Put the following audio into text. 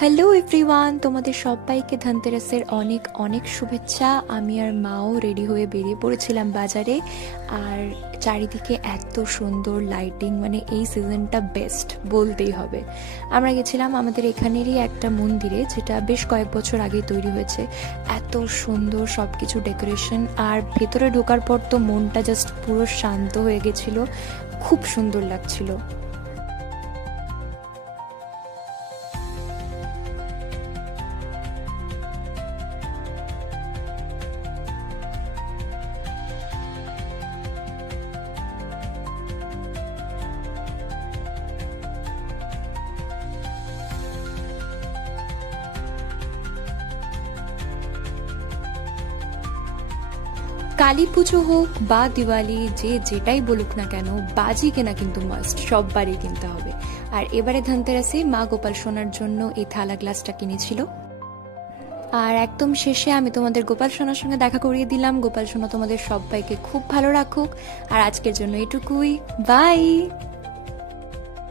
Hello everyone, তোমাদের সবাইকে ধনতেরাসের অনেক অনেক শুভেচ্ছা। আমি আর মাও রেডি হয়ে বেরিয়ে পড়েছিলাম বাজারে। আর চারিদিকে এত সুন্দর লাইটিং, মানে এই সিজনটা বেস্ট বলতেই হবে। আমরা গেছিলাম আমাদের এখানেরই একটা মন্দিরে, যেটা বেশ কয়েক বছর আগেই তৈরি হয়েছে। এত সুন্দর সব কিছু ডেকোরেশন, আর ভেতরে ঢোকার পর তো মনটা জাস্ট পুরো শান্ত হয়ে গেছিলো। খুব সুন্দর লাগছিল। কালী পুজো হোক বা দিওয়ালি, যে যেটাই বলুক না কেন, বাজি কেনা কিন্তু মাস্ট, সববারই কিনতে হবে। আর এবারে ধনতেরাসে মা গোপাল সোনার জন্য এই থালা গ্লাসটা কিনেছিল। আর একদম শেষে আমি তোমাদের গোপাল সোনার সঙ্গে দেখা করিয়ে দিলাম। গোপাল সোনা তোমাদের সবাইকে খুব ভালো রাখুক। আর আজকের জন্য এটুকুই। বাই।